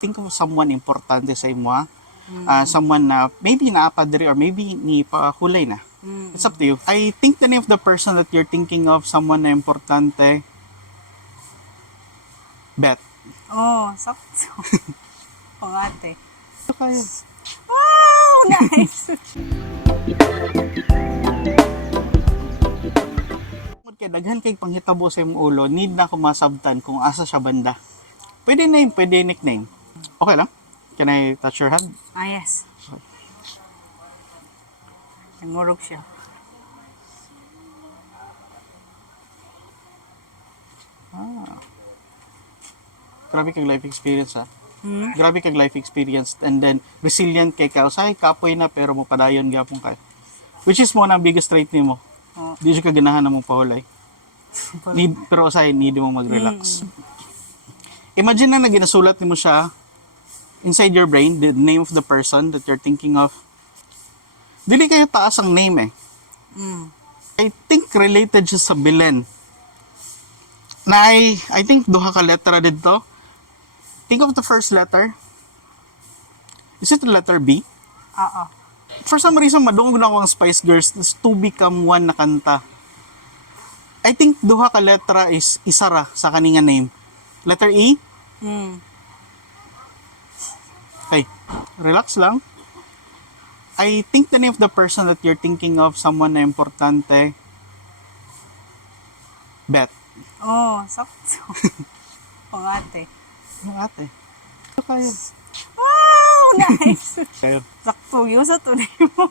Think of someone importante sa imo, ha? Someone na maybe naapadiri or maybe ni pahulay na. It's up to you. I think the name of the person that you're thinking of, someone na importante, Beth. Oh, sakto. Pangate. Ito kayo. Wow, nice. Kaya daghan kay panghitabo sa imong ulo, need na ko masabtan kung asa siya banda. Pwede name, pwede nickname. Okay lang? Can I touch your hand? Ah, yes. Nangurog siya. Grabe kag life experience, ha? Grabe kag life experience, and then resilient kay ka. Usahay kapoy na pero mo padayon gyapon kay. Which is mo na ang biggest trait nimo. Oh. Di siya ka ganahan na mong pahulay. Pero usahay need mo mag-relax. Imagine na ginasulat nimo siya inside your brain, the name of the person that you're thinking of. Dili kayo taas ang name eh. I think related siya sa Belen. Na I think duha ka letra dito. Think of the first letter. Is it the letter B? Oo. For some reason, madungog na ako ang Spice Girls, this To Become One na kanta. I think duha ka letra is isara sa kaninga name. Letter E? Okay, relax lang. I think the name of the person that you're thinking of, someone na importante, Beth. Oh, sakto. Pangate. Yung ate. Ito kayo. Wow, nice. Kayo. Sakto yun sa tunay mo.